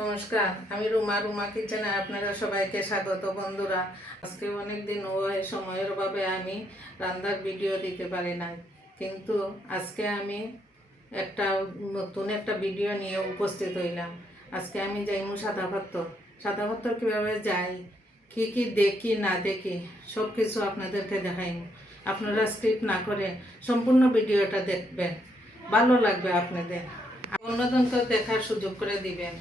নমস্কার, আমি রুমা কিচেনে আপনারা সবাইকে স্বাগত। বন্ধুরা, আজকে অনেক দিন সময়ের অভাবে আমি রান্নার ভিডিও দিতে পারি না, কিন্তু আজকে আমি নতুন একটা ভিডিও নিয়ে উপস্থিত হইলাম। আজকে আমি যাইমু সাদা ভাত কীভাবে যাই, কি দেখি না দেখি সব কিছু আপনাদেরকে দেখাইমু। আপনারা স্কিপ না করে সম্পূর্ণ ভিডিওটা দেখবেন, ভালো লাগবে আপনাদের। অন্যজনকে দেখার সুযোগ করে দিবেন।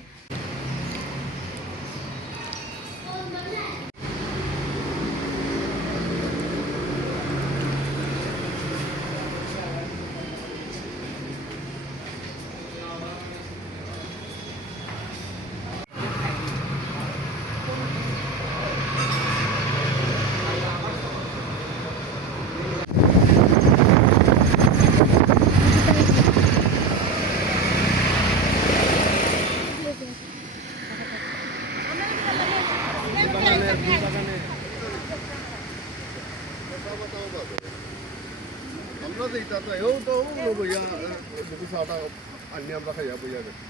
আমরা তো এটা তো এও তো বইয়া বহু সাটা আনি আমরা খাইয়া বইয়া গেছে।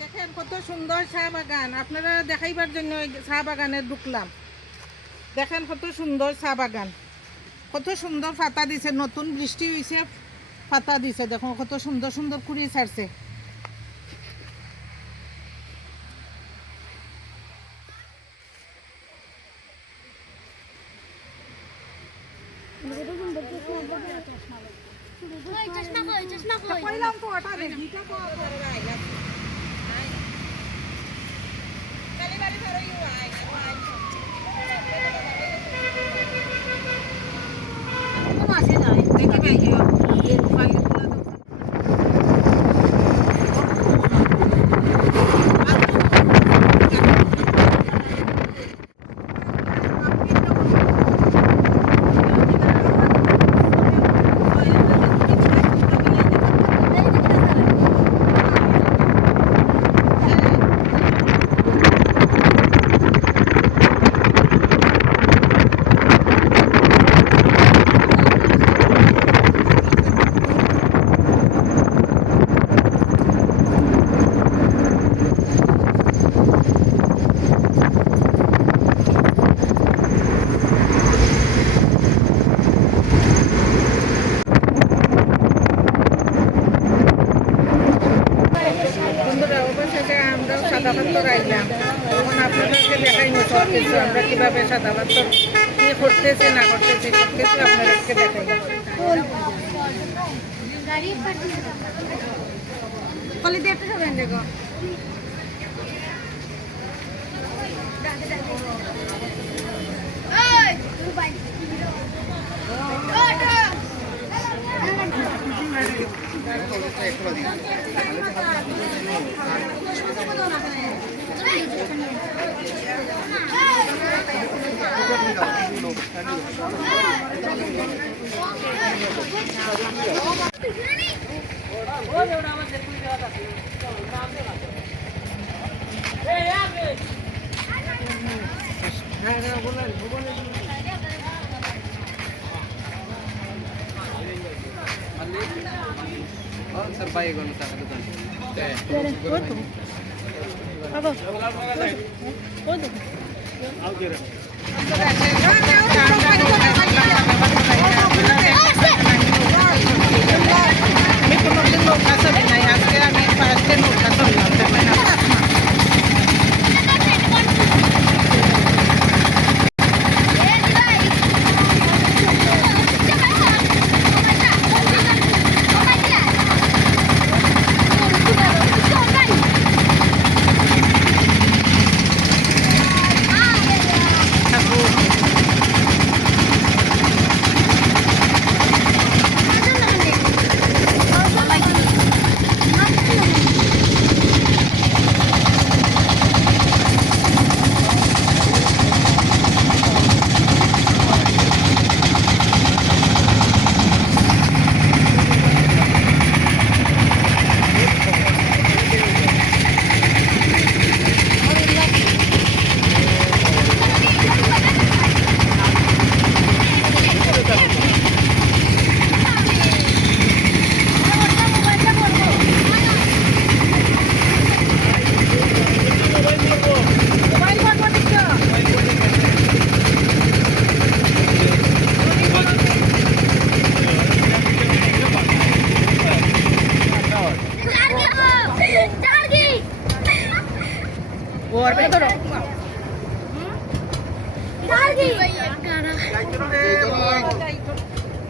দেখেন কত সুন্দর চা বাগান, আপনারা দেখাইবার জন্য চা বাগানে ঢুকলাম। দেখেন কত সুন্দর চা বাগান, কত সুন্দর পাতা দিছে, নতুন বৃষ্টি হয়েছে, পাতা দিছে। দেখো কত সুন্দর সুন্দর কুড়ি ছাড়ছে। সাদা ভাত আইলাম, তখন আপনাদেরকে দেখাইনি সব কিছু, আমরা কীভাবে সাদা ভাত কী করতেছি না করতেছি সব কিছু আপনাদেরকে দেখাই। सर बाई गर्नु चाहेको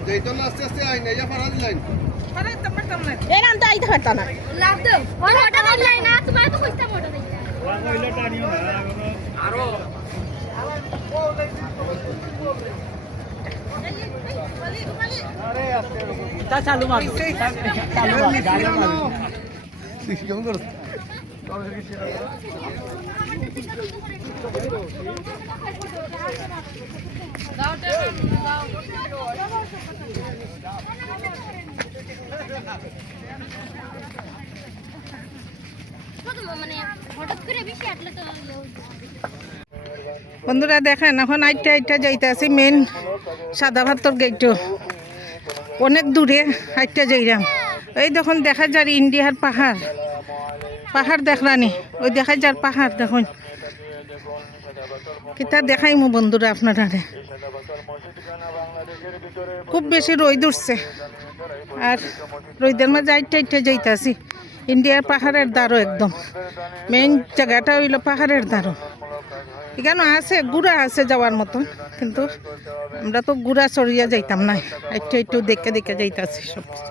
যেইতো না আস্তে আস্তে আইন ইয়া ফারাজ লাইন এই রান তো আইতে পারতা না লাভ দাও ওটা বদলাই না তোমার তো কইতাম ওটা দেই তা চালু মার চালু মার গাড়ি মার কেমন করছ মানে হঠাৎ করে বেশি আটলে তো বন্ধুরা দেখেন এখন আইটা আইটা যাইতে আছি মেন সাদা ভাতর গেটও অনেক দূরে আইটা যাইরাম এই দেখুন দেখা যায় ইন্ডিয়ার পাহাড় পাহাড় দেখলানি ওই দেখা যার পাহাড় দেখুন কিতা দেখাইমু বন্ধুরা আপনারা খুব বেশি রোদ উঠছে আর রোদের মাঝে আইটা আইটা যাইতে আছি ইন্ডিয়ার পাহাড়ের দ্বারও একদম মেইন জায়গাটা হইল পাহাড়ের দ্বারও এখানে আছে গুড়া আছে যাওয়ার মতন কিন্তু আমরা তো গুড়া চড়িয়া যাইতাম না একটু একটু দেখে দেখে যাইতাছি সব কিছু।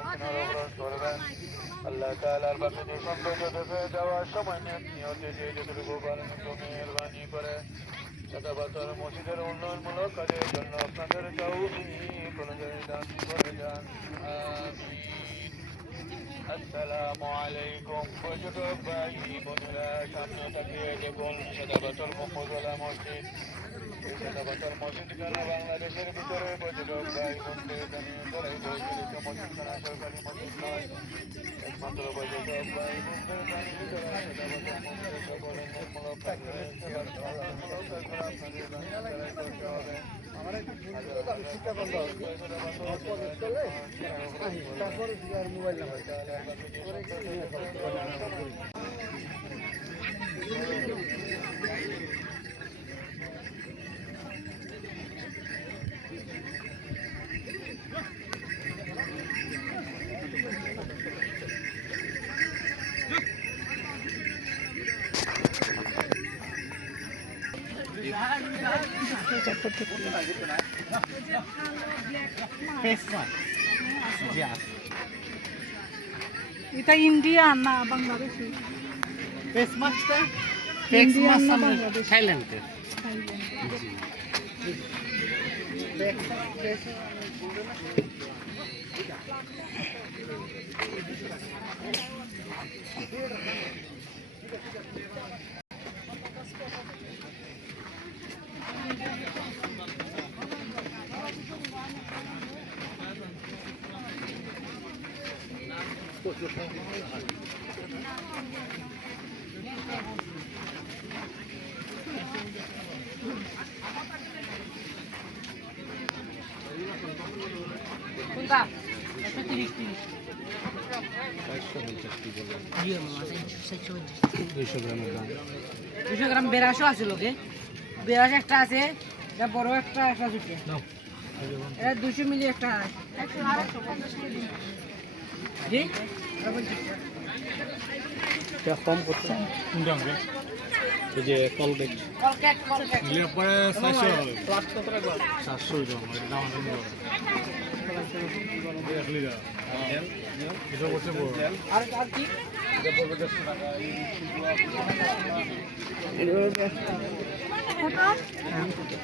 আল্লাহ তাআলার বাসিনী সৌন্দর্য দেখে যাওয়ার সময় নিয়তে যে যতটুকু পারেন মেহরবানি করে সদাবতর মসজিদের উন্নয়নমূলক কাজের জন্য আপনাদের তৌফিক অনুযায়ী দান করে যান আমিন। আসসালামু আলাইকুম পর্যটক ভাই বোনেরা সামনে তাকিয়ে দেখুন সদাবতর মুফজ্জলা মসজিদ এই সদাবতর মসজিদখানা বাংলাদেশের ভিতরে পর্যটক ভাই বোনদের জানিয়ে ধরাই পরিচালিত মসজিদখানা সরকারি মসজিদ নয় একমাত্র পর্যটক ভাই বোনদের জানিয়ে ধরাই সদাবতর মসজিদের সকল উন্নয়নমূলক কাজ রয়েছে আপনাদের জানিয়ে করতে হবে মোবাইল নাম্বার এটা ইন্ডিয়া না বাংলাদেশি ফেস মাস্কটা ইন্ডিয়ান না বাংলাদেশি থাইল্যান্ডের দুইশো গ্রাম বেরাশো আছে লোকে বেরাশ একটা আছে এটা বড় একটা একটা দুটো এটা 200 মিলি একটা জি কম করতে এই যে কলগেট কলকেট কলকেট নিলে পরে 400 হবে 700 দাম এটা দাম এটা করতে বড় আর আর কি এটা পড়বে 100 টাকা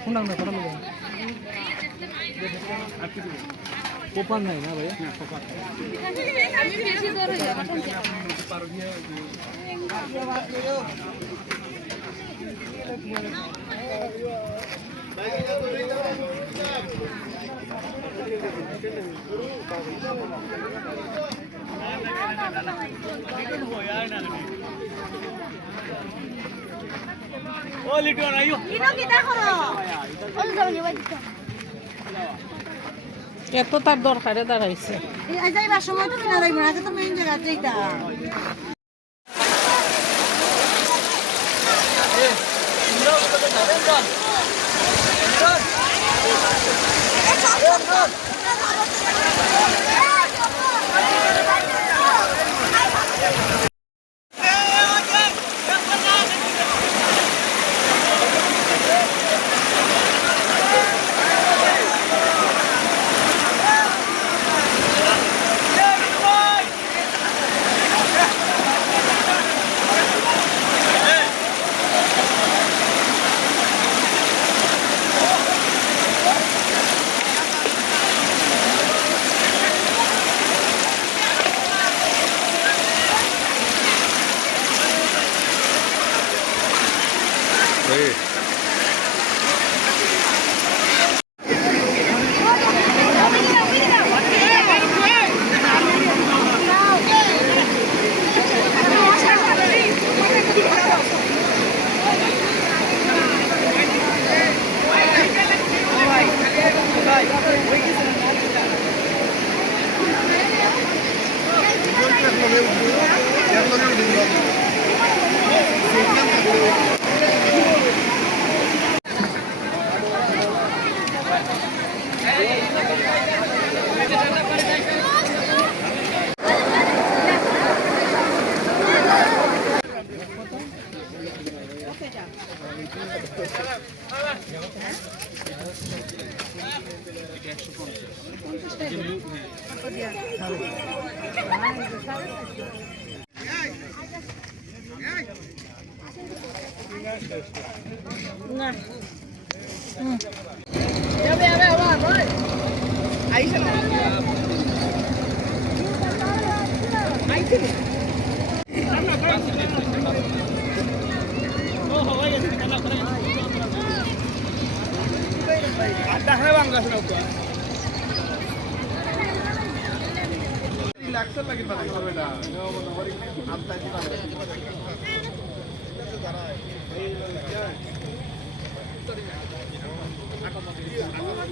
শুনাম না কথা বলুন কোপার নাই না ভাই কোপার আমি বেশি দূর হই যাব ও লিটন আইও ইনো কি দেখো ওই যাবে ভাই এত তার দরকারে দাঁড়াইছে এই যাইবার সময় তো কিনা যাইব না তো মেইন জায়গা যেটা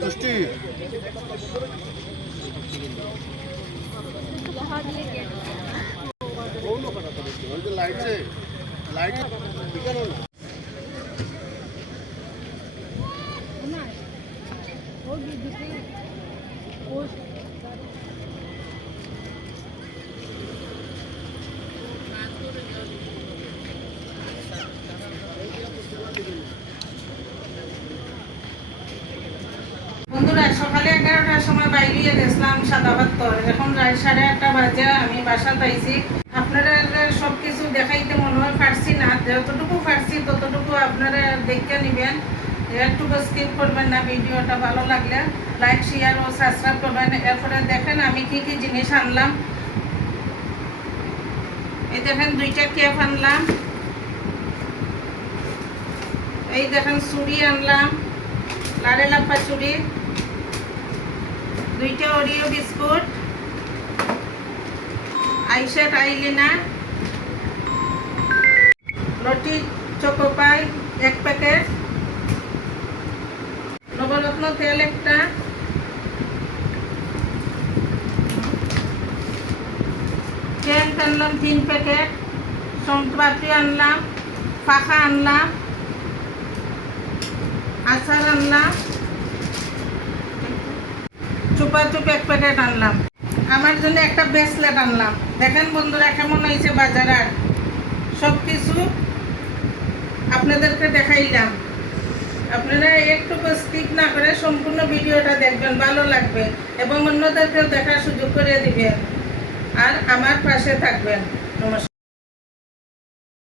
দৃষ্টি লাইট লাইট বন্ধুরা সকালে 11টার সময় বাইরে গেছিলাম সাদাবাত্তর, এখন রাত 8:30 বাজে আমি বাসা পাইছি। আপনারা সব কিছু দেখাইতে মনে হয় পারছি না, যতটুকু পারছি ততটুকু আপনারা দেখে নেবেন, একটুকু স্কিপ করবেন না। ভিডিওটা ভালো লাগলে লাইক শেয়ার ও সাবস্ক্রাইব করবেন। এরপরে দেখেন আমি কি কি জিনিস আনলাম। এই দেখেন 2টা কেপ আনলাম, এই দেখেন চুড়ি আনলাম, লাড়ে লাপ্পা চুড়ি, 2টা ওরিও বিস্কুট, আইশেট আইলিনা, লটি চকোপাই 1 প্যাকেট, নবরত্ন তেল একটা, কেক আনলাম 3 প্যাকেট, সোনপাপড়ি আনলাম, পাখা আনলাম, আচার আনলাম, চুপা চুপ 1 প্যাকেট আনলাম। আমার জন্য একটা ব্রেসলেট আনলাম। দেখেন বন্ধুরা কেমন হয়েছে বাজার, আর সব কিছু আপনাদেরকে দেখাইলাম। আপনারা একটু স্কিপ না করে সম্পূর্ণ ভিডিওটা দেখবেন, ভালো লাগবে এবং অন্যদেরকেও দেখার সুযোগ করে দিবেন আর আমার পাশে থাকবেন। নমস্কার।